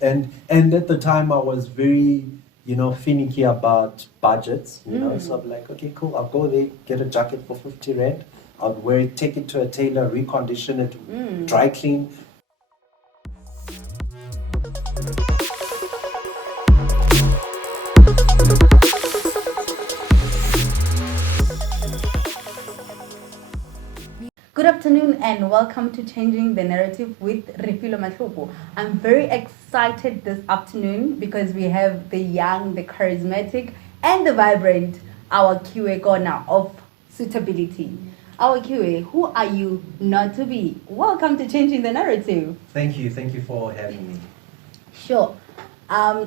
And at the time I was very, finicky about budgets, so I'm like, okay, cool, I'll go there, get a jacket for 50 rand, I'll wear it, take it to a tailor, recondition it, dry clean. Good afternoon and welcome to Changing the Narrative with Refilo Matlopo. I'm very excited this afternoon because we have the young, the charismatic, and the vibrant Awakhiwe Kona of Suitability. Awakhiwe, who are you not to be? Welcome to Changing the Narrative. Thank you for having me. Sure.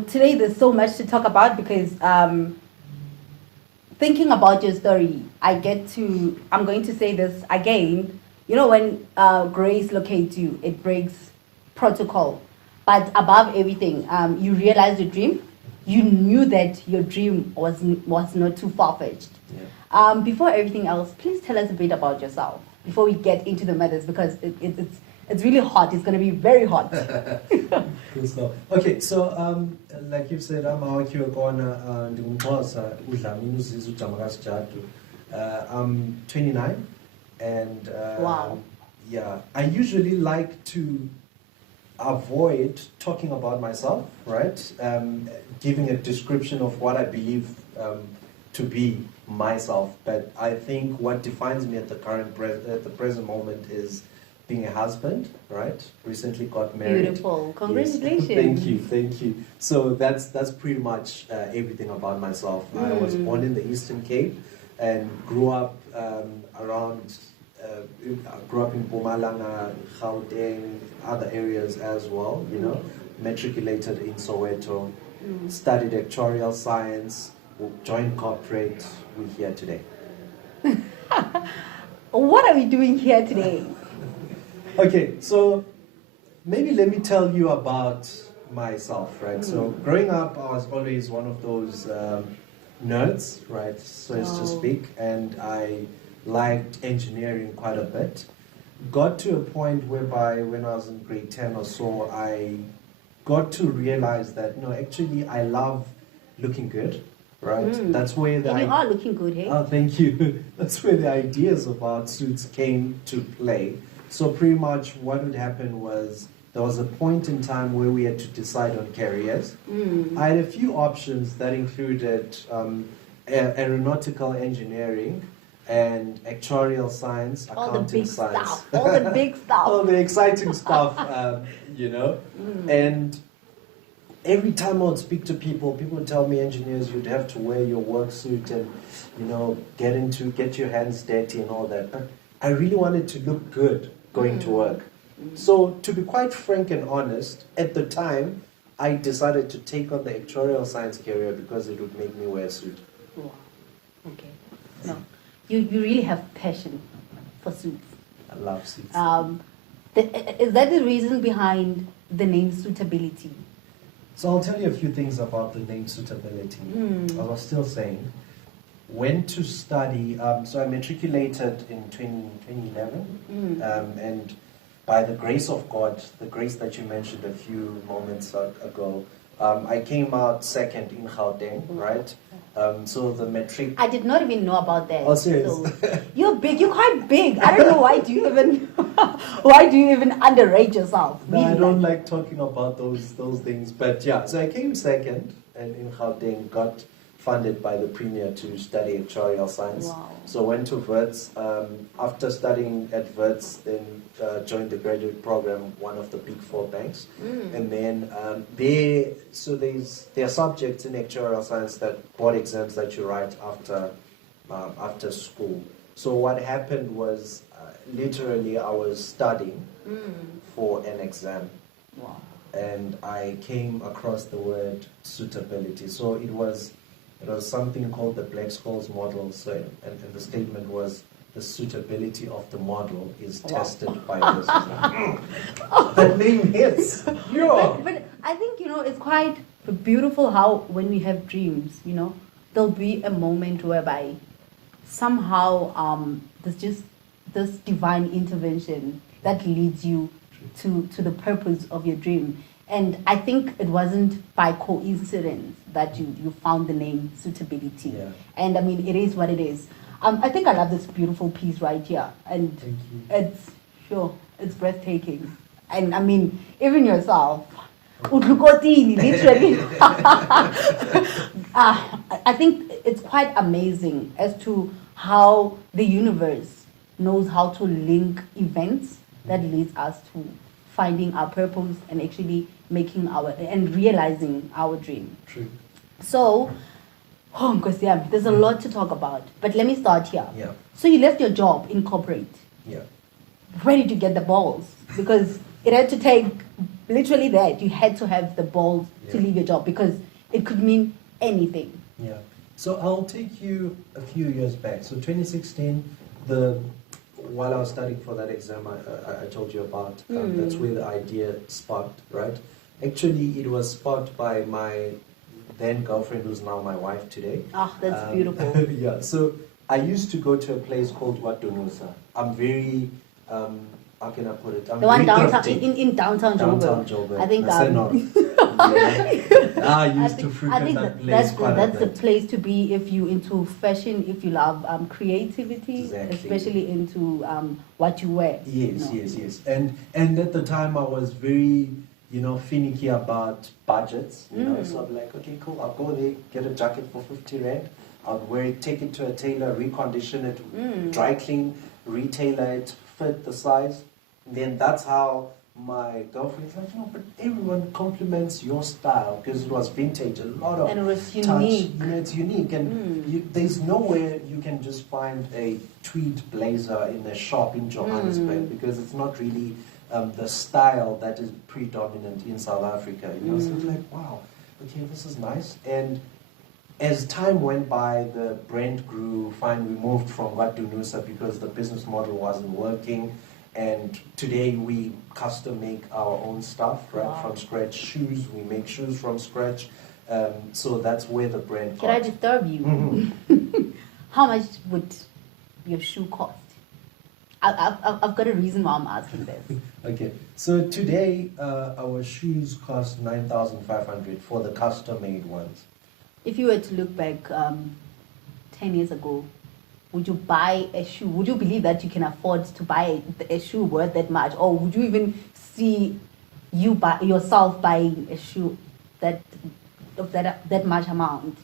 Today there's so much to talk about because thinking about your story, I'm going to say this again. When grace locates you, it breaks protocol. But above everything, you realize your dream. You knew that your dream was not too far-fetched. Yeah. Before everything else, please tell us a bit about yourself before we get into the matters, because it's really hot. It's going to be very hot. Cool stuff. Okay, so like you've said, I'm Awakhiwe Kona. I'm 29, and wow. Yeah, I usually like to avoid talking about myself, right? Giving a description of what I believe to be myself. But I think what defines me at the present moment is being a husband, right? Recently got married. Beautiful. Congratulations. Yes. Thank you. So that's pretty much everything about myself. I was born in the Eastern Cape and grew up grew up in Mpumalanga, Gauteng, other areas as well, matriculated in Soweto, studied actuarial science, joined corporate. We're here today. What are we doing here today? Okay, so maybe let me tell you about myself, right? So growing up, I was always one of those nerds, right, so as to speak, and I liked engineering quite a bit. Got to a point whereby when I was in grade 10 or so, I got to realize that, no, actually I love looking good, right? That's where you are looking good, hey? Oh, thank you. That's where the ideas about suits came to play. So pretty much what would happen was there was a point in time where we had to decide on careers. I had a few options that included aeronautical engineering and actuarial science, accounting science. All the big stuff. All the exciting stuff, And every time I would speak to people would tell me, engineers, you'd have to wear your work suit and, get your hands dirty and all that. But I really wanted to look good going to work. So to be quite frank and honest, at the time, I decided to take on the actuarial science career because it would make me wear a suit. Wow. Okay. No. You really have passion for suits. I love suits. Is that the reason behind the name Suitability? So I'll tell you a few things about the name Suitability. As I was still saying, went to study, so I matriculated in 2011, and by the grace of God, the grace that you mentioned a few moments ago, I came out second in Gauteng, right? So the matric... I did not even know about that. Oh, serious? So you're big, you're quite big. I don't know why do you even underrate yourself? No, I don't like talking about those things, but yeah, so I came second and in Gauteng, got funded by the Premier to study actuarial science. Wow. So went to Wits. After studying at Wits, then joined the graduate program, one of the big 4 banks. And then there are subjects in actuarial science, that board exams that you write after school. So what happened was literally I was studying for an exam. Wow. And I came across the word suitability. So it was something called the Black Scholes model. So, and the statement was, the suitability of the model is tested by this. That name hits. Yeah. But I think, it's quite beautiful how when we have dreams, there'll be a moment whereby somehow there's just this divine intervention that leads you to the purpose of your dream. And I think it wasn't by coincidence that you found the name Suitability. Yeah. And I mean, it is what it is. I think I love this beautiful piece right here. And Thank you. it's breathtaking. And I mean, even yourself, utlukotini, literally. I think it's quite amazing as to how the universe knows how to link events that leads us to finding our purpose and actually making and realizing our dream. True. So, Nkosi yami, there's a lot to talk about, but let me start here. Yeah. So you left your job in corporate. Yeah. Where did you get the balls? Because it had to take literally that. You had to have the balls to Yeah. leave your job because it could mean anything. Yeah. So I'll take you a few years back. So 2016, while I was studying for that exam I told you about, that's where the idea sparked, right? Actually, it was sparked by my then girlfriend, who's now my wife today. Ah, that's beautiful. Yeah. So I used to go to a place called Watunusa. I'm very, how can I put it? I'm The one very downtown thrifty. in downtown Downtown Joburg. Joburg. I think Yeah. I used to I frequent think that place that's quite a the bit. place to be if you into fashion, if you love creativity, Exactly. especially into what you wear. Yes, you know. yes. And at the time I was very, finicky about budgets. So I'd be like, okay, cool, I'll go there, get a jacket for 50 rand. I'll wear it, take it to a tailor, recondition it, dry clean, retailer it, fit the size. And then that's how my girlfriend's like, no, but everyone compliments your style because it was vintage, a lot of And it was touch. unique. It's unique, and there's nowhere you can just find a tweed blazer in a shop in Johannesburg because it's not really the style that is predominant in South Africa. So it's like, wow, okay, this is nice. And as time went by, the brand grew. Fine, we moved from Watunusa because the business model wasn't working. And today we custom make our own stuff, right, Wow. from scratch. Shoes, we make shoes from scratch. So that's where the brand Can I got. disturb you? How much would your shoe cost? I've got a reason why I'm asking this. Okay, so today our shoes cost 9,500 for the custom-made ones. If you were to look back 10 years ago, would you buy a shoe? Would you believe that you can afford to buy a shoe worth that much? Or would you even see yourself buying a shoe of that much amount?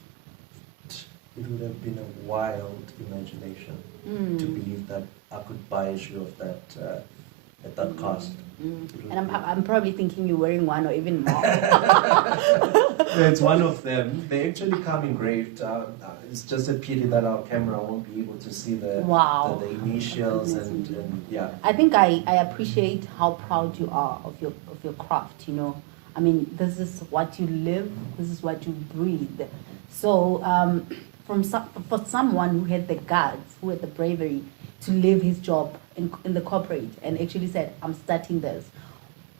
It would have been a wild imagination to believe that I could buy a shoe of that at that cost. And I'm probably thinking you're wearing one or even more. It's one of them. They actually come engraved. It's just a pity that our camera won't be able to see the initials and yeah. I think I appreciate how proud you are of your craft. I mean, this is what you live. This is what you breathe. So for someone who had the guts, who had the bravery to leave his job in the corporate and actually said, I'm starting this.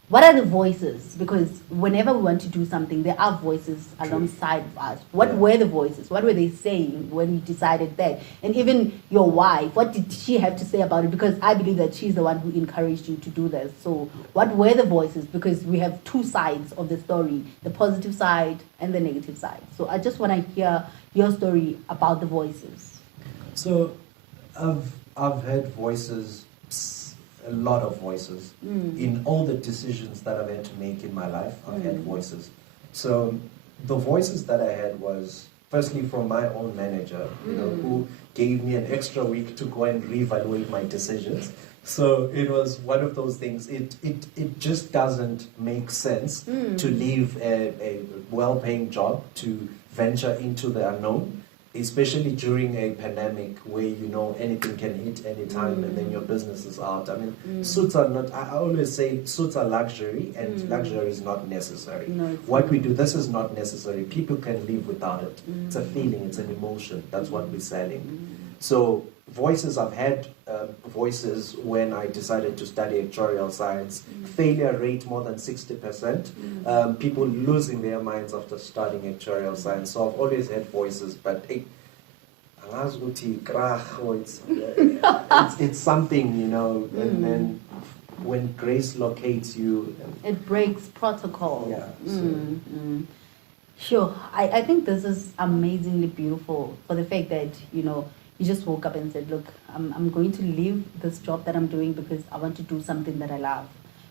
What are the voices? Because whenever we want to do something, there are voices alongside of us. What were the voices? What were they saying when you decided that? And even your wife, what did she have to say about it? Because I believe that she's the one who encouraged you to do this. So what were the voices? Because we have two sides of the story, the positive side and the negative side. So I just want to hear your story about the voices. So I've had voices, a lot of voices. In all the decisions that I've had to make in my life, I've had voices. So the voices that I had was firstly from my own manager, who gave me an extra week to go and reevaluate my decisions. So it was one of those things. It just doesn't make sense to leave a well-paying job to venture into the unknown, especially during a pandemic where anything can hit any time and then your business is out. I mean, suits are not, I always say suits are luxury and luxury is not necessary. No, what we do, this is not necessary. People can live without it. It's a feeling, it's an emotion. That's what we're selling. So voices, I've had voices when I decided to study actuarial science. Failure rate more than 60%. People losing their minds after studying actuarial science. So I've always had voices, but it's something, and then when grace locates you. It breaks protocol. Yeah. Sure. I think this is amazingly beautiful for the fact that, you know, you just woke up and said, look, I'm going to leave this job that I'm doing because I want to do something that I love.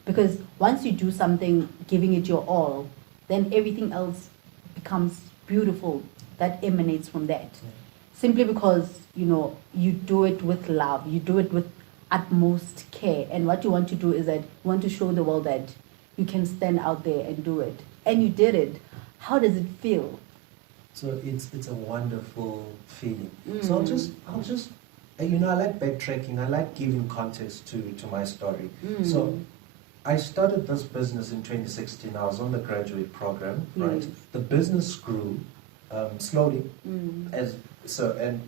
Because once you do something, giving it your all, then everything else becomes beautiful that emanates from that. Yeah. Simply because, you know, you do it with love, you do it with utmost care. And what you want to do is that you want to show the world that you can stand out there and do it. And you did it. How does it feel? So it's a wonderful feeling. So I'll just you know, I like backtracking. I like giving context to my story. So I started this business in 2016. I was on the graduate program, right? The business grew slowly, and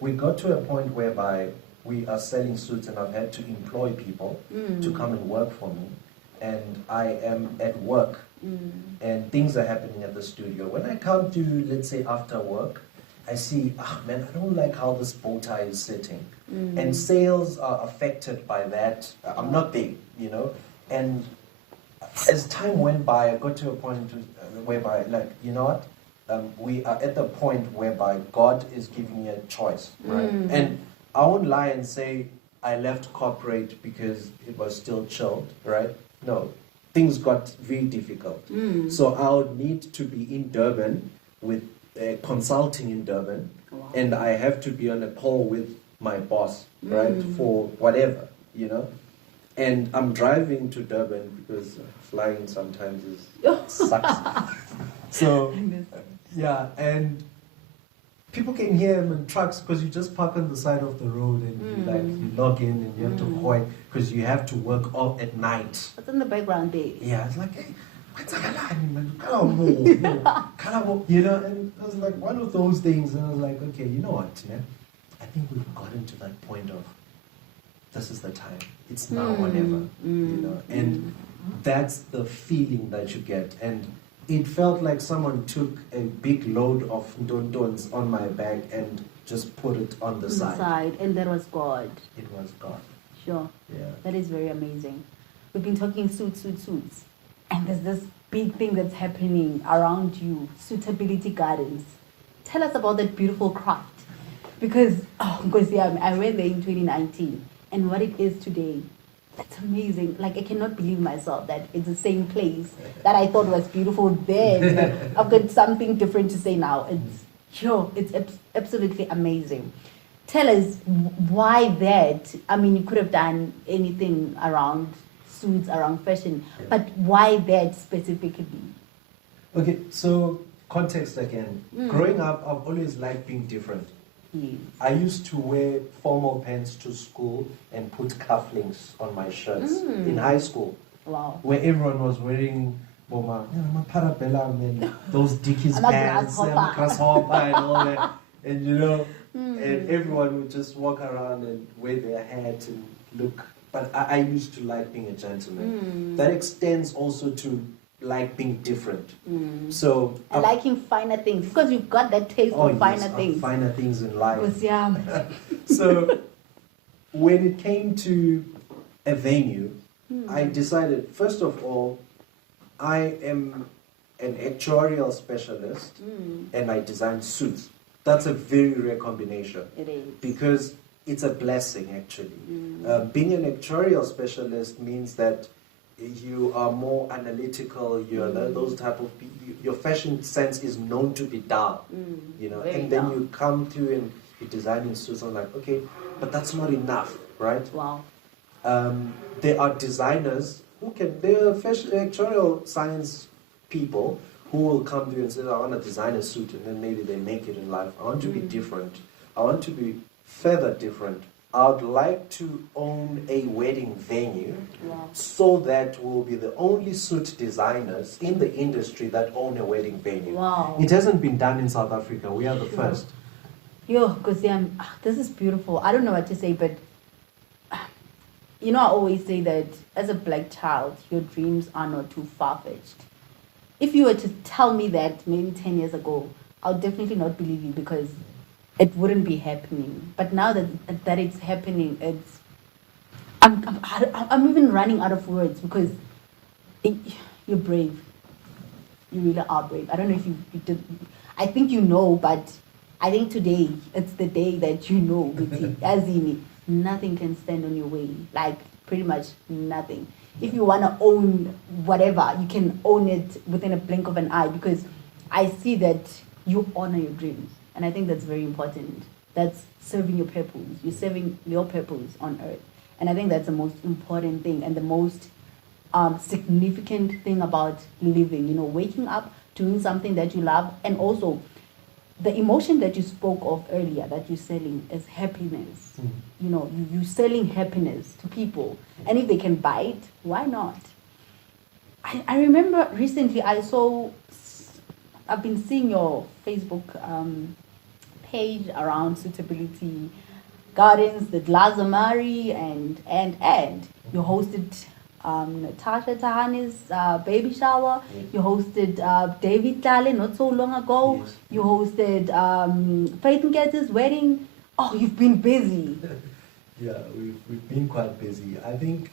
we got to a point whereby we are selling suits, and I've had to employ people to come and work for me, and I am at work, and things are happening at the studio. When I come to, let's say, after work, I see, man, I don't like how this bow tie is sitting, and sales are affected by that. I'm not there, you know. And as time went by, I got to a point whereby, like, you know what, we are at the point whereby God is giving me a choice, right? And I won't lie and say I left corporate because it was still chilled, right? No, things got very difficult. So I would need to be in Durban with consulting in Durban, and I have to be on a call with my boss, right, for whatever, you know. And I'm driving to Durban because flying sometimes sucks. So, yeah, and people can hear him in trucks because you just park on the side of the road and you log in and you have to avoid because you have to work all at night. What's in the background there? Yeah, it's like, hey, you know, and it was like one of those things, and I was like, okay, you know what, man? I think we've gotten to that point of this is the time. It's now or never, you know, and that's the feeling that you get. And it felt like someone took a big load of ndondons on my back and just put it on the side. And that was God. It was God. Sure. Yeah. That is very amazing. We've been talking suits. And there's this big thing that's happening around you, Suitability Gardens. Tell us about that beautiful craft. Because, I went there in 2019. And what it is today, that's amazing. Like, I cannot believe myself that it's the same place that I thought was beautiful then. I've got something different to say now. It's absolutely amazing. Tell us why that. I mean, you could have done anything around suits, around fashion, but why that specifically? Okay, so context again. Growing up, I've always liked being different. I used to wear formal pants to school and put cufflinks on my shirts in high school. Wow. Where everyone was wearing those Dickies pants and grasshopper and all that. And you know, and everyone would just walk around and wear their hat and look. But I used to like being a gentleman. That extends also to like being different. So liking finer things, because you've got that taste for finer things. Finer things in life. Yeah. So when it came to a venue, I decided, first of all, I am an actuarial specialist and I design suits. That's a very rare combination. It is. Because it's a blessing, actually. Being an actuarial specialist means that you are more analytical, you're those type of people. Your fashion sense is known to be dull, you know, and then you come through and you're designing suits. I'm like, okay, but that's not enough, right? Wow. There are designers there are fashion actuarial science people who will come to you and say, I want to design a suit, and then maybe they make it in life. I want to be different. I want to be further different. I would like to own a wedding venue so that we'll be the only suit designers in the industry that own a wedding venue. Wow. It hasn't been done in South Africa. We are the first. Because this is beautiful. I don't know what to say, but you know, I always say that as a black child, your dreams are not too far-fetched. If you were to tell me that maybe 10 years ago, I would definitely not believe you because it wouldn't be happening. But now that it's happening, I'm even running out of words because you're brave. You really are brave. I don't know if you did. I think you know, but I think today it's the day that you know. As in, nothing can stand on your way. Like pretty much nothing. If you wanna own whatever, you can own it within a blink of an eye because I see that you honor your dreams, and I think that's very important. That's serving your purpose. You're serving your purpose on earth, and I think that's the most important thing and the most significant thing about living. You know, waking up, doing something that you love, and also the emotion that you spoke of earlier that you're selling is happiness. You know, you're selling happiness to people, and if they can buy it, why not? I remember recently I've been seeing your Facebook page around Suitability Gardens, the Glazamari, and you hosted Natasha Tahani's baby shower. You hosted David Dale not so long ago. Yes. You hosted Faith Nket's wedding. Oh, you've been busy. Yeah, we've been quite busy. I think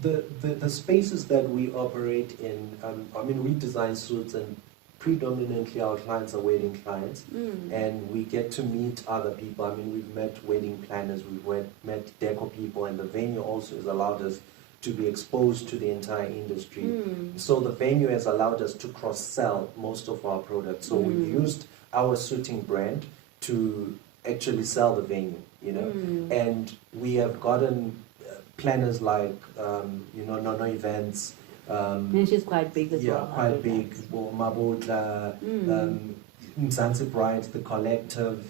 the spaces that we operate in, I mean, we design suits and predominantly our clients are wedding clients, and we get to meet other people. I mean, we've met wedding planners, we've met deco people, and the venue also has allowed us to be exposed to the entire industry. So the venue has allowed us to cross-sell most of our products. So we've used our suiting brand to actually sell the venue, you know, and we have gotten planners like, you know, Nono Events. And she's quite big as well. Yeah, quite big. Mabotla, Mzansi Bright, The Collective.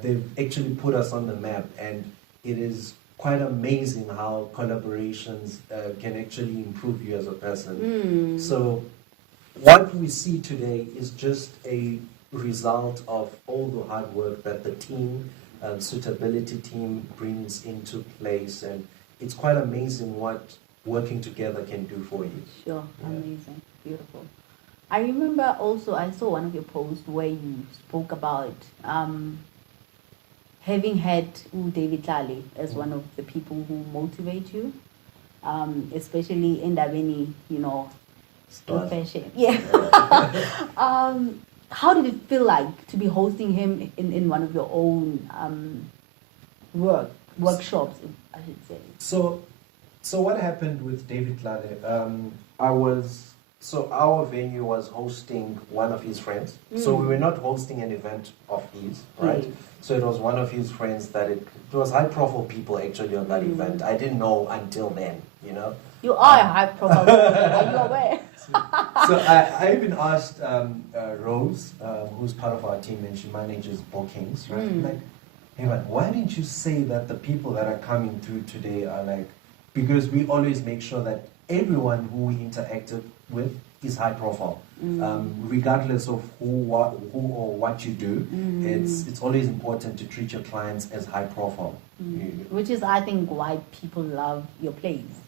They've actually put us on the map, and it is quite amazing how collaborations can actually improve you as a person. So what we see today is just a result of all the hard work that the team, Suitability team, brings into place, and it's quite amazing what working together can do for you. Sure, yeah. Amazing, beautiful. I remember also I saw one of your posts where you spoke about having had David Lale as one of the people who motivate you, especially in Davini, you know, fashion. Yeah. How did it feel like to be hosting him in one of your own workshops, I should say? So what happened with David Lade? Our venue was hosting one of his friends. So we were not hosting an event of his, right? So it was one of his friends that it was high profile people actually on that event. I didn't know until then, you know. You are a high profile. Are you aware? So I even asked Rose, who's part of our team, and she manages bookings, right? Like, hey man, why didn't you say that the people that are coming through today are like, because we always make sure that everyone who we interacted with is high profile, regardless of who or what you do. It's always important to treat your clients as high profile, which is, I think, why people love your place.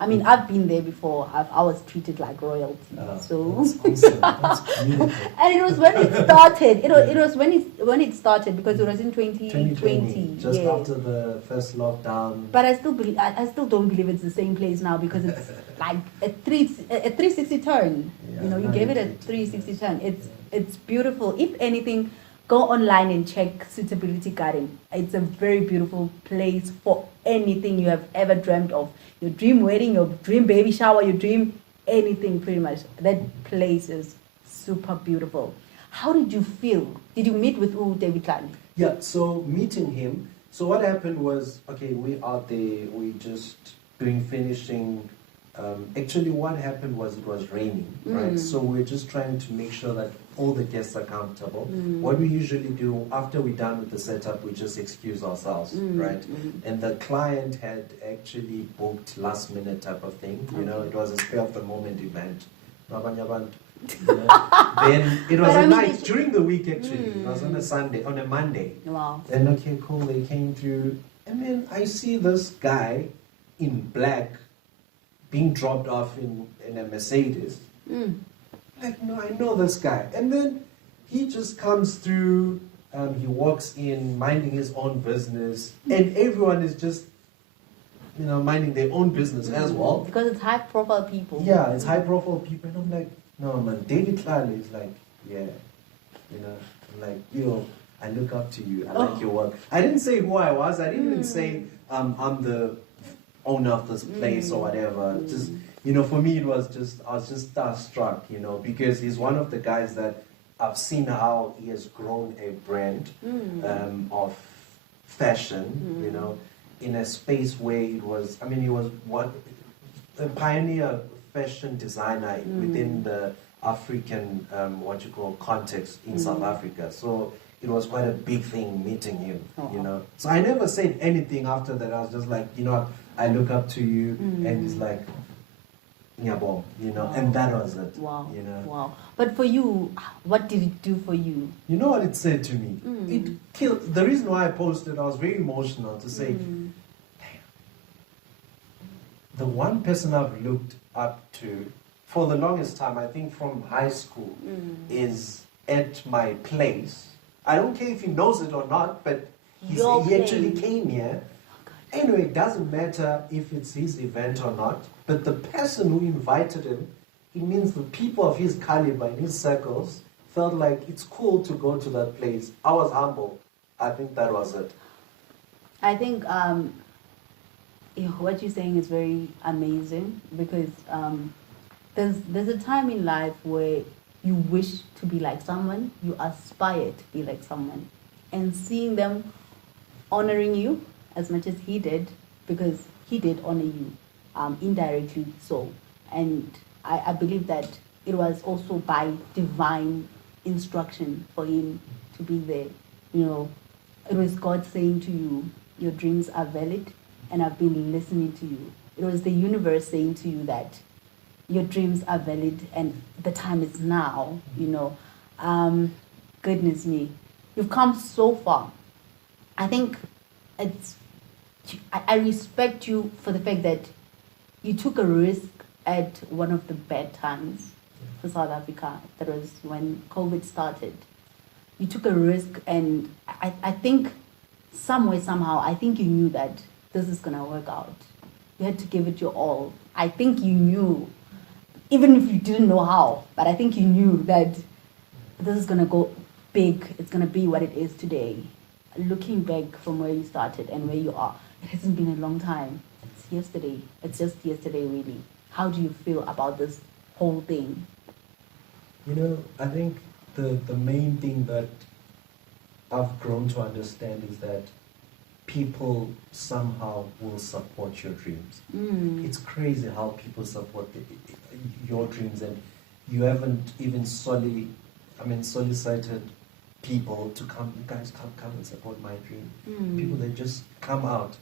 I mean, I've been there before. I was treated like royalty. So that's awesome. That's beautiful. And it was when it started. It was when it started, because it was in 2020, just after the first lockdown. But I still don't believe it's the same place now, because it's like a 360 turn. Yeah, you know, you gave it a 360 turn. It's beautiful. If anything, go online and check Suitability Garden. It's a very beautiful place for anything you have ever dreamt of. Your dream wedding, your dream baby shower, your dream anything, pretty much. That place is super beautiful. How did you feel? Did you meet with David Lane? Yeah, so meeting him. So what happened was, okay, we out there, we just doing finishing. Actually, what happened was it was raining, right? So we're just trying to make sure that all the guests are comfortable. What we usually do after we're done with the setup, we just excuse ourselves, right? And the client had actually booked last minute type of thing. You know, it was a spur of the moment event. Then it was a night during the week actually. It was on a Monday. Wow. Then okay, cool, they came through, and then I see this guy in black being dropped off in a Mercedes. Like, no, I know this guy. And then he just comes through He walks in minding his own business, and everyone is just, minding their own business as well. Because it's high profile people. Yeah, it's high profile people, and I'm like, no man, David Claley is like, yeah, I'm like, I look up to you, I like your work. I didn't say who I was, I didn't even say I'm the owner of this place or whatever. Just, for me I was just starstruck, because he's one of the guys that I've seen how he has grown a brand of fashion, in a space where he was a pioneer fashion designer within the African, context in South Africa. So it was quite a big thing meeting him, So I never said anything after that. I was just like, I look up to you, and it's like, Nyabo, and that was it. Wow. Wow. But for you, what did it do for you? You know what it said to me? It killed. The reason why I posted, I was very emotional to say, damn, the one person I've looked up to for the longest time, I think from high school, is at my place. I don't care if he knows it or not, but he actually came here. Anyway, it doesn't matter if it's his event or not, but the person who invited him, it means the people of his caliber, in his circles, felt like it's cool to go to that place. I was humble. I think that was it. I think what you're saying is very amazing, because there's a time in life where you wish to be like someone, you aspire to be like someone, and seeing them honoring you as much as he did, because he did honor you, indirectly so. And I believe that it was also by divine instruction for him to be there. It was God saying to you, your dreams are valid, and I've been listening to you. It was the universe saying to you that your dreams are valid, and the time is now, Goodness me, you've come so far. I think I respect you for the fact that you took a risk at one of the bad times for South Africa. That was when COVID started. You took a risk, and I think somehow, I think you knew that this is going to work out. You had to give it your all. I think you knew, even if you didn't know how, but I think you knew that this is going to go big. It's going to be what it is today. Looking back from where you started and where you are, it hasn't been a long time. It's yesterday. It's just yesterday, really. How do you feel about this whole thing? I think the main thing that I've grown to understand is that people somehow will support your dreams. It's crazy how people support your dreams, and you haven't even solicited people to come. You guys come and support my dream. People that just come out,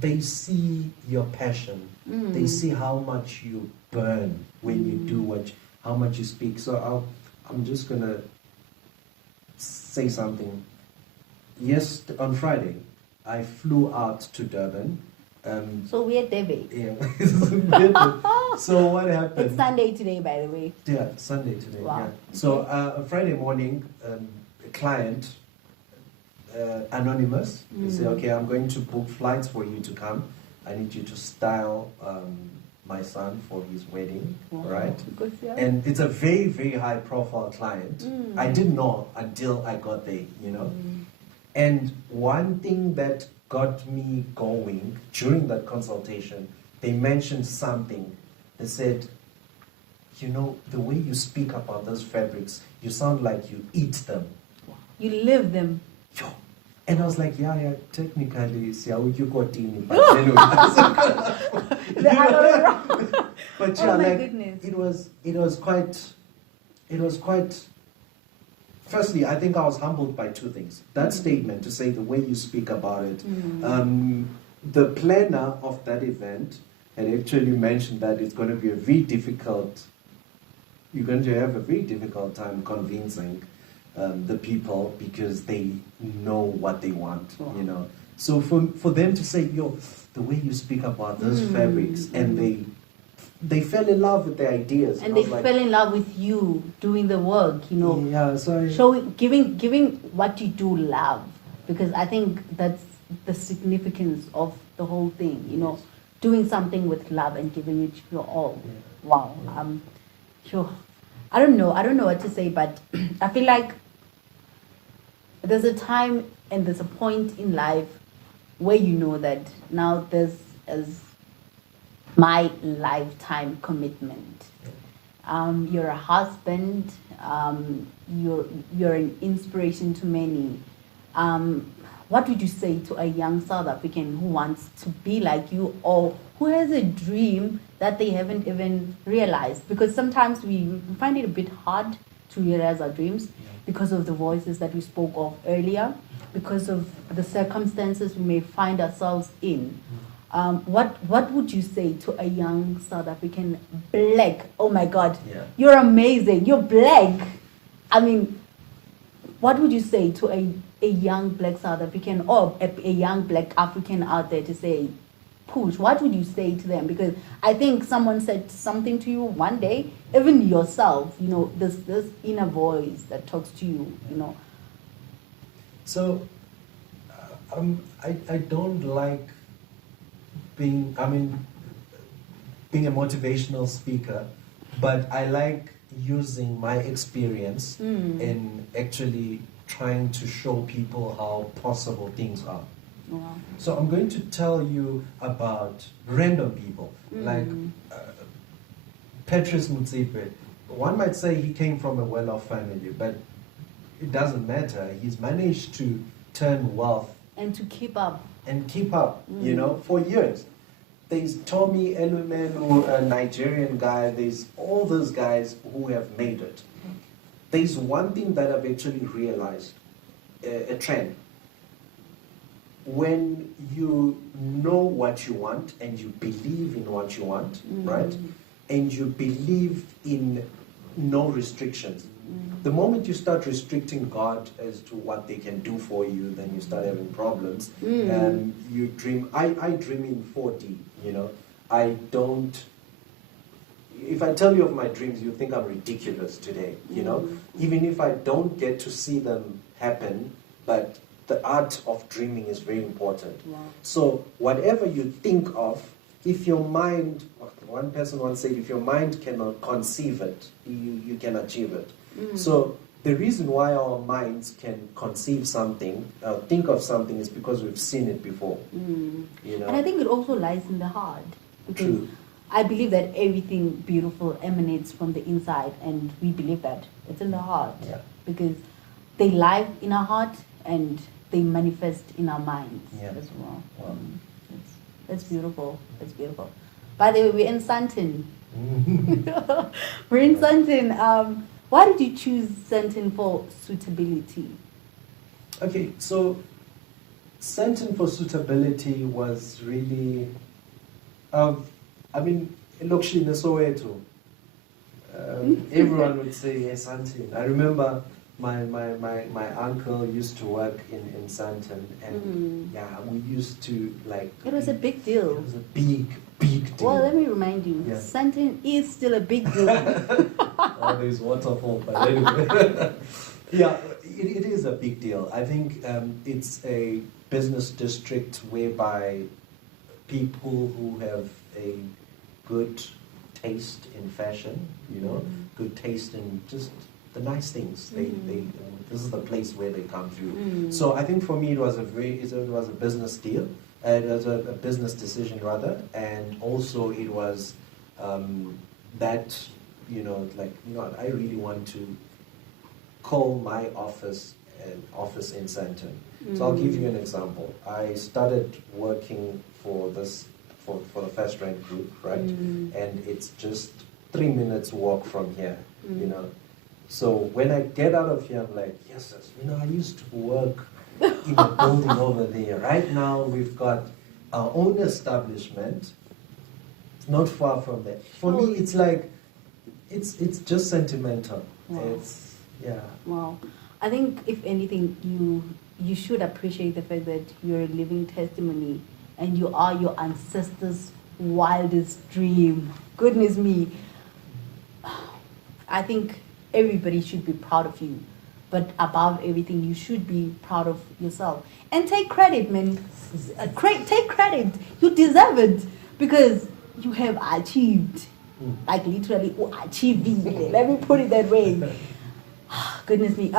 They see your passion. They see how much you burn when you do how much you speak. So I'm just gonna say something. Yes, on Friday, I flew out to Durban. So we're David. Yeah. So what happened? It's Sunday today, by the way. Yeah, Sunday today. Wow. Yeah. So on Friday morning, a client, anonymous, they say, okay, I'm going to book flights for you to come. I need you to style my son for his wedding, right? And it's a very, very high profile client. I didn't know until I got there, And one thing that got me going during that consultation, they mentioned something. They said, the way you speak about those fabrics, you sound like you eat them. You live them. And I was like, yeah, technically, but anyway. But yeah, goodness. It was quite. Firstly, I think I was humbled by two things. That statement, to say the way you speak about it. The planner of that event had actually mentioned that it's going to be you're going to have a very difficult time convincing the people, because they know what they want, So for them to say, the way you speak about those fabrics, and they they fell in love with the ideas. And I they was like, fell in love with you doing the work, you know. yeah, so Giving what you do love, because I think that's the significance of the whole thing, you know, doing something with love and giving it your all. Yeah. Wow. Yeah. Sure. I don't know what to say, but I feel like there's a time and there's a point in life where you know that now this is my lifetime commitment. You're a husband. You're an inspiration to many. What would you say to a young South African who wants to be like you, or who has a dream that they haven't even realized? Because sometimes we find it a bit hard to realize our dreams because of the voices that we spoke of earlier, because of the circumstances we may find ourselves in. What would you say to a young South African black? Oh my God, you're amazing. You're black. I mean, what would you say to a young black South African, or a young black African out there to say, push? What would you say to them? Because I think someone said something to you one day, even yourself, you know, this inner voice that talks to you, you know. So, I don't like being a motivational speaker, but I like using my experience in actually trying to show people how possible things are. Wow. So I'm going to tell you about random people, like Patrice Motsepe. One might say he came from a well-off family, but it doesn't matter. He's managed to turn wealth and to keep up. You know, for years. There's Tommy Elumelu, a Nigerian guy. There's all those guys who have made it. There's one thing that I've actually realized, a trend. When you know what you want and you believe in what you want, right? And you believe in no restrictions. The moment you start restricting God as to what they can do for you, then you start having problems. You dream. I dream in 4D. You know, I don't. If I tell you of my dreams, you think I'm ridiculous today. You know, even if I don't get to see them happen, but the art of dreaming is very important. Wow. So whatever you think of, if your mind, one person once said, if your mind cannot conceive it, you can achieve it. So the reason why our minds can conceive something, think of something, is because we've seen it before. You know? And I think it also lies in the heart. Because True. I believe that everything beautiful emanates from the inside, and we believe that it's in the heart. Yeah. Because they lie in our heart and they manifest in our minds as well. Wow. That's beautiful. That's beautiful. By the way, we're in Sandton. We're in Sandton. Why did you choose Sandton for Suitability? Okay, so Sandton for Suitability was really, actually in Soweto, everyone would say, yes, Sandton. I remember my uncle used to work in Sandton, and we used to like. It was a big deal. It was a big deal. Well, let me remind you, Sandton is still a big deal. Oh, there's waterfall, but anyway. Yeah, it is a big deal. I think it's a business district whereby people who have a good taste in fashion, you know, good taste in just the nice things. This is the place where they come through. So I think for me it was a business deal. It was a business decision rather, and also it was that I really want to call my office an office in Sandton. So I'll give you an example. I started working for the First Rank Group, right? And it's just 3 minutes walk from here, you know. So when I get out of here, I'm like, yes, I used to work in a building over there. Right now, we've got our own establishment. It's not far from there. For me, it's like, it's just sentimental. Wow. Wow. I think, if anything, you should appreciate the fact that you're a living testimony and you are your ancestors' wildest dream. Goodness me. I think everybody should be proud of you. But above everything, you should be proud of yourself. And take credit, man. Take credit. You deserve it. Because you have achieved. Like literally achieving. Let me put it that way. Goodness me.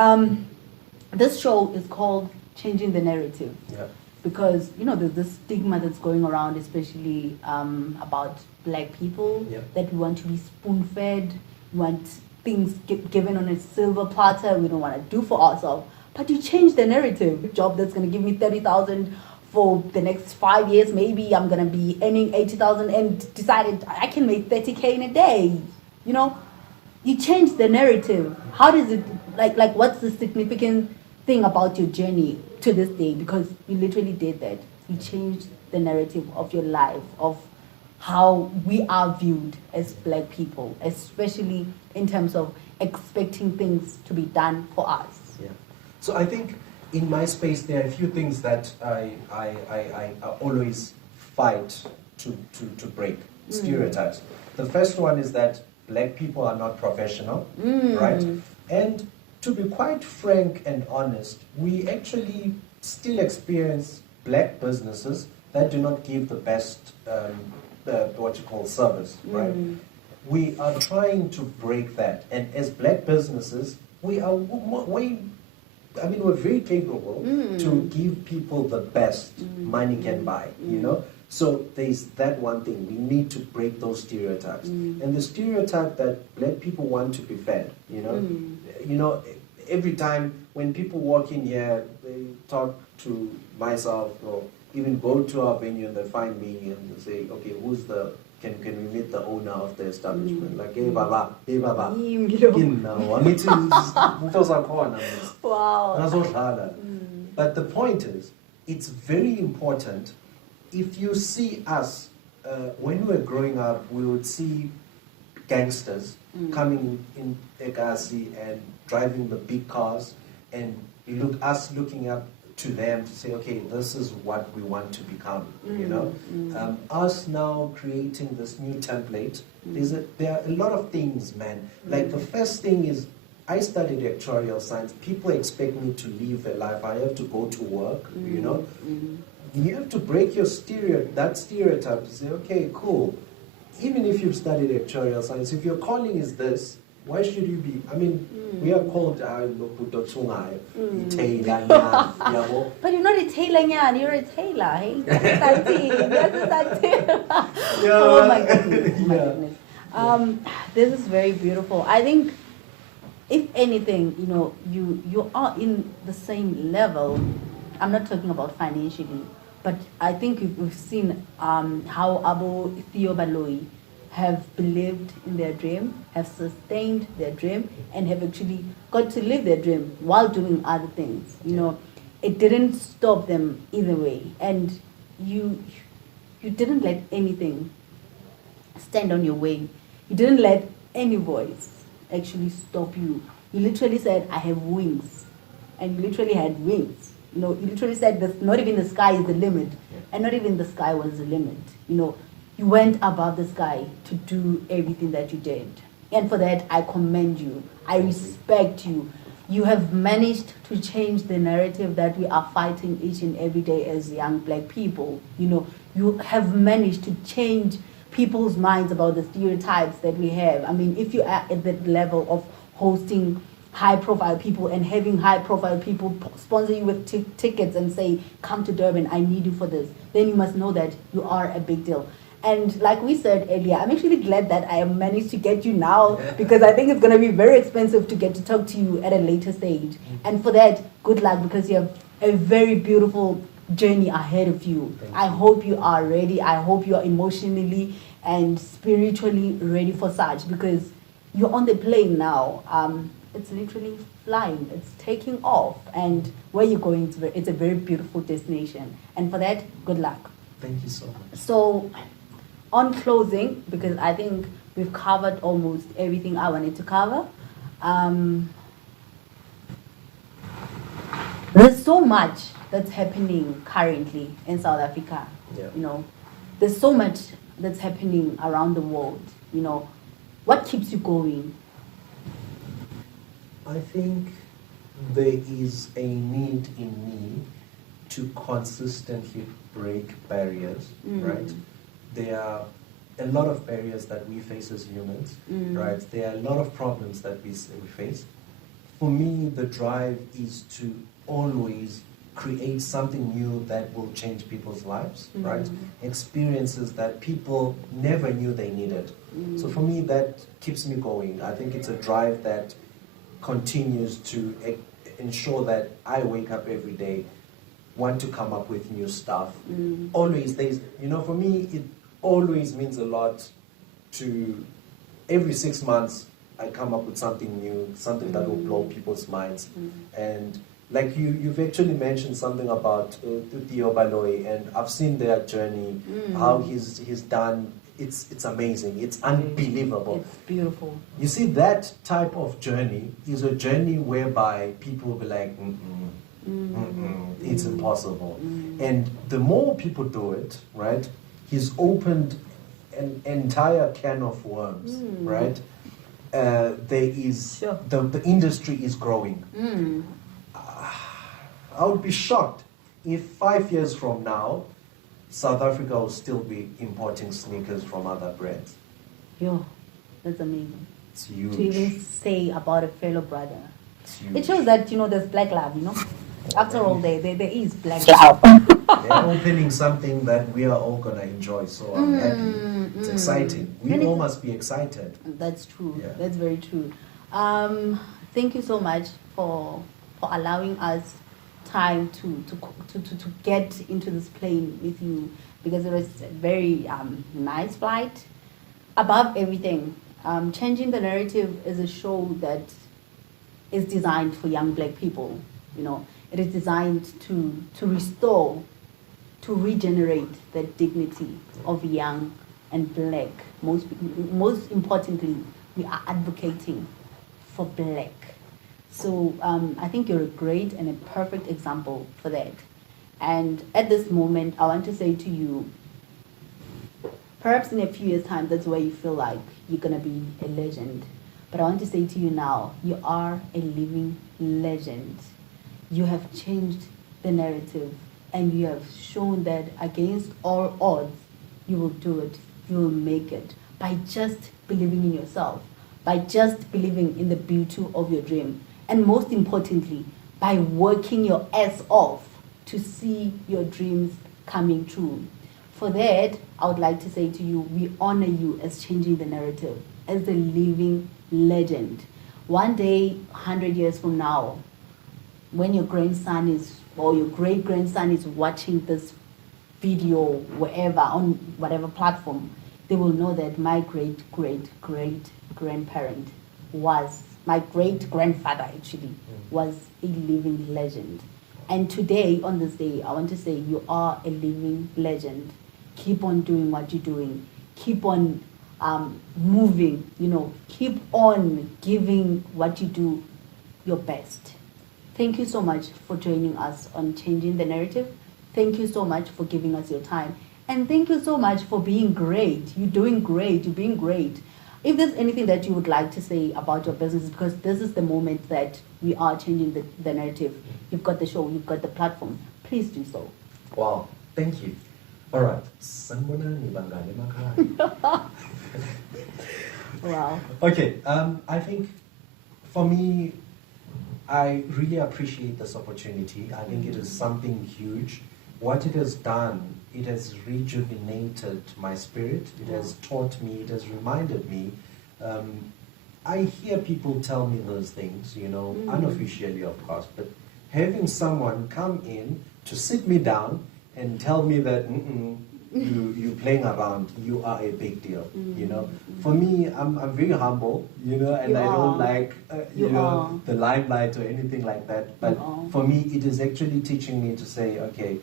This show is called Changing the Narrative. Yeah. Because, you know, there's this stigma that's going around, especially about black people, that we want to be spoon-fed, we want things given on a silver platter, we don't want to do for ourselves. But you change the narrative. Job that's going to give me 30,000 for the next 5 years, maybe I'm going to be earning 80,000 and decided I can make 30K in a day. You know, you change the narrative. How does it, like what's the significant thing about your journey to this day? Because you literally did that. You changed the narrative of your life, of how we are viewed as black people, especially in terms of expecting things to be done for us. Yeah. So I think in my space there are a few things that I always fight to break. Stereotypes. The first one is that black people are not professional, right? And to be quite frank and honest, we actually still experience black businesses that do not give the best what you call service, right? We are trying to break that, and as black businesses, we are we're very capable to give people the best money can buy, you know? So there's that one thing. We need to break those stereotypes. And the stereotype that black people want to be fed, you know, every time when people walk in here, they talk to myself or even go to our venue and they find me and they say, okay, can we meet the owner of the establishment? Like, hey baba, wow. But the point is, it's very important. If you see us, when we were growing up, we would see gangsters coming in Ekasi and driving the big cars, and us looking up to them to say, okay, this is what we want to become, you know? Us now creating this new template, there are a lot of things, man. Like the first thing is, I studied actuarial science. People expect me to live a life. I have to go to work, you know? You have to break that stereotype to say, okay, cool. Even if you've studied actuarial science, if your calling is this, why should you be? I mean, we are called But you're not a tailor, you're a tailor. Hey? Oh my goodness. My goodness. This is very beautiful. I think, if anything, you know, you are in the same level. I'm not talking about financially, but I think we've seen how Abu Theo Baloi have believed in their dream, have sustained their dream, and have actually got to live their dream while doing other things. You know, it didn't stop them either way, and you didn't let anything stand on your way. You didn't let any voice actually stop you. You literally said, I have wings, and you literally had wings. You know, you literally said that not even the sky is the limit, and not even the sky was the limit. You know, you went above the sky to do everything that you did. And for that, I commend you. I respect you. You have managed to change the narrative that we are fighting each and every day as young black people. You know, you have managed to change people's minds about the stereotypes that we have. I mean, if you are at that level of hosting high-profile people and having high-profile people sponsor you with tickets and say, come to Durban, I need you for this, then you must know that you are a big deal. And like we said earlier, I'm actually glad that I managed to get you now, because I think it's going to be very expensive to get to talk to you at a later stage. And for that, good luck, because you have a very beautiful journey ahead of you. I hope you are ready. I hope you are emotionally and spiritually ready for such, because you're on the plane now. It's literally flying. It's taking off. And where you're going, it's a very beautiful destination. And for that, good luck. Thank you so much. So, on closing, because I think we've covered almost everything I wanted to cover. There's so much that's happening currently in South Africa. You know, there's so much that's happening around the world? You know, what keeps you going? I think there is a need in me to consistently break barriers, right? There are a lot of barriers that we face as humans, right? There are a lot of problems that we face. For me, the drive is to always create something new that will change people's lives, right? Experiences that people never knew they needed. So for me, that keeps me going. I think it's a drive that continues to ensure that I wake up every day, want to come up with new stuff. Always, for me, it always means a lot to every 6 months, I come up with something new, something that will blow people's minds. And like you've actually mentioned something about Theo Baloy, and I've seen their journey, how he's done. It's amazing. It's unbelievable. It's beautiful. You see, that type of journey is a journey whereby people will be like, it's impossible. And the more people do it, right, he's opened an entire can of worms, right? There is, the industry is growing. I would be shocked if 5 years from now, South Africa will still be importing sneakers from other brands. Yeah, that's amazing. It's huge. To even say about a fellow brother. It's huge. It shows that, there's black love, After all, there is black love. They're opening something that we are all going to enjoy, so I'm happy. It's exciting. We all must be excited. That's true. Yeah. That's very true. Thank you so much for allowing us time to get into this plane with you, because it was a very nice flight. Above everything, Changing the Narrative is a show that is designed for young black people. It is designed to restore, to regenerate the dignity of young and black. Most importantly, we are advocating for black. So I think you're a great and a perfect example for that. And at this moment, I want to say to you, perhaps in a few years' time, that's where you feel like you're going to be a legend. But I want to say to you now, you are a living legend. You have changed the narrative, and you have shown that against all odds, you will do it, you will make it, by just believing in yourself, by just believing in the beauty of your dream. And most importantly, by working your ass off to see your dreams coming true. For that, I would like to say to you, we honor you as Changing the Narrative, as the living legend. One day, 100 years from now, when your grandson or your great-grandson is watching this video, wherever, on whatever platform, they will know that my great-great-great-grandparent my great-grandfather actually was a living legend. And today, on this day, I want to say you are a living legend. Keep on doing what you're doing. Keep on moving, keep on giving what you do your best. Thank you so much for joining us on Changing the Narrative. Thank you so much for giving us your time. And thank you so much for being great. You're doing great. You're being great. If there's anything that you would like to say about your business, because this is the moment that we are changing the narrative. You've got the show, you've got the platform. Please do so. Wow, thank you. All right. Wow. Okay, I think for me, I really appreciate this opportunity. I think it is something huge. What it has done, it has rejuvenated my spirit. It has taught me, it has reminded me. I hear people tell me those things, unofficially, of course, but having someone come in to sit me down and tell me that you playing around, you are a big deal, For me, I'm very humble, and I don't like, the limelight or anything like that. But for me, it is actually teaching me to say, okay,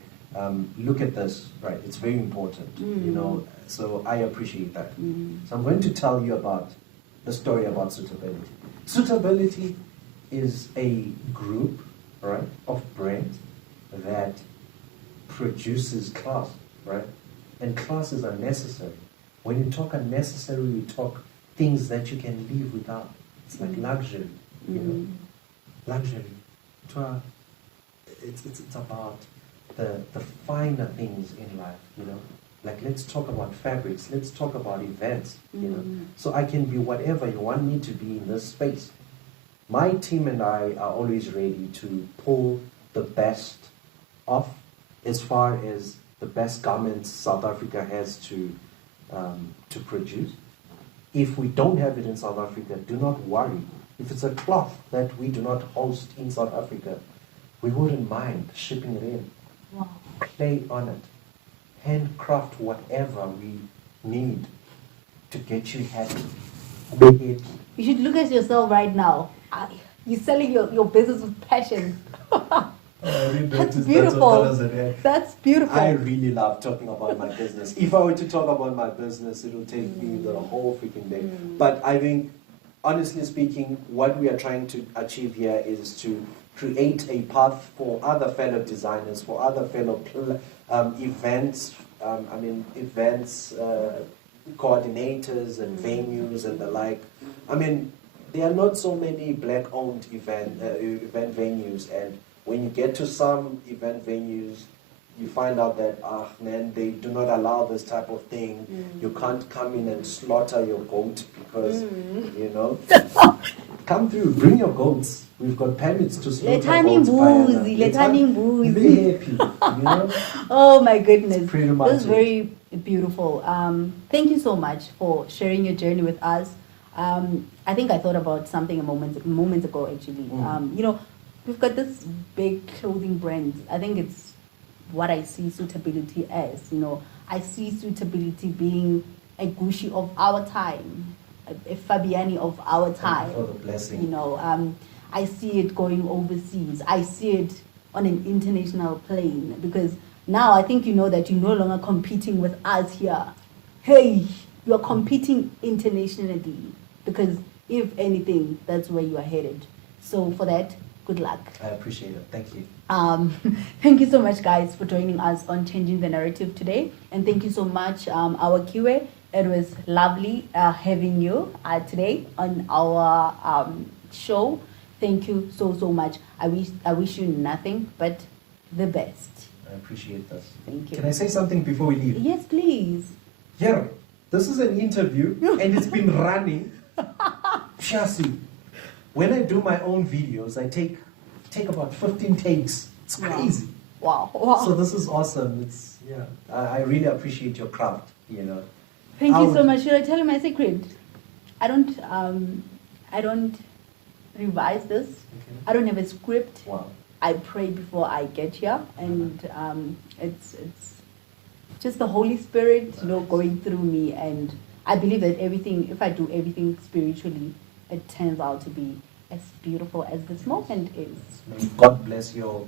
look at this, right? It's very important, so I appreciate that. So I'm going to tell you about the story about Suitability. Suitability is a group, right, of brands that produces class, right? And classes are necessary. When you talk unnecessary, we talk things that you can live without. It's like luxury, you know, luxury. It's about the finer things in life, you know. Like, let's talk about fabrics, let's talk about events, you know. So I can be whatever you want me to be in this space. My team and I are always ready to pull the best off as far as the best garments South Africa has to produce. If we don't have it in South Africa, do not worry. If it's a cloth that we do not host in South Africa, we wouldn't mind shipping it in. Wow. Play on it. Handcraft whatever we need to get you happy. Be happy. You should look at yourself right now. You're selling your business with passion. That's beautiful. That's beautiful. I really love talking about my business. If I were to talk about my business, it will take me the whole freaking day. But I think, honestly speaking, what we are trying to achieve here is to create a path for other fellow designers, for other fellow events, coordinators and venues and the like. I mean, there are not so many black-owned event venues, and when you get to some event venues, you find out that, they do not allow this type of thing. You can't come in and slaughter your goat because, you know, come through, bring your goats. We've got permits to slaughter goats. Letani mbuzi. Be happy, you know? Oh my goodness. Pretty much This is very beautiful. Thank you so much for sharing your journey with us. I think I thought about something a moment ago, actually. You know, we've got this big clothing brand. I think it's what I see Suitability as. You know, I see Suitability being a Gucci of our time, a Fabiani of our time. Thank you for the blessing. You know, I see it going overseas. I see it on an international plane, because now I think you know that you're no longer competing with us here. Hey, you're competing internationally, because if anything, that's where you are headed. So for that, good luck. I appreciate it. Thank you. Thank you so much, guys, for joining us on Changing the Narrative today. And thank you so much, Awakhiwe. It was lovely having you today on our show. Thank you so much. I wish you nothing but the best. I appreciate that. Thank you. Can I say something before we leave? Yes, please. Yeah, this is an interview and it's been running. Chassis. When I do my own videos, I take about 15 takes. It's crazy. Wow. So this is awesome. I really appreciate your craft, you know. Thank you so much. Should I tell you my secret? I don't revise this. Okay. I don't have a script. Wow. I pray before I get here, and it's just the Holy Spirit, you know, going through me. And I believe that if I do everything spiritually, it turns out to be as beautiful as this moment is. May God bless your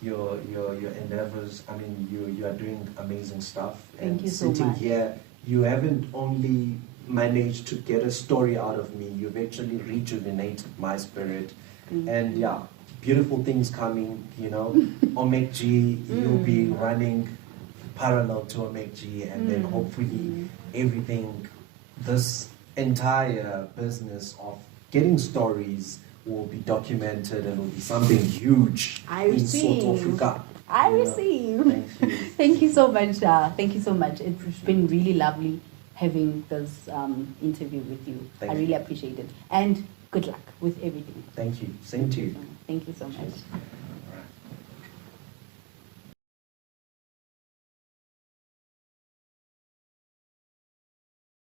endeavors. I mean, you are doing amazing stuff. Thank you so sitting much. here, you haven't only managed to get a story out of me, you've actually rejuvenated my spirit. And yeah, beautiful things coming, you know. Omek G, you'll be running parallel to Omek G, and then hopefully everything, this entire business of getting stories will be documented and will be something huge in South Africa. I receive. Thank you. Thank you so much. Thank you so much. It's been really lovely having this interview with you. I really appreciate it. And good luck with everything. Thank you. Same to you. Thank you so much.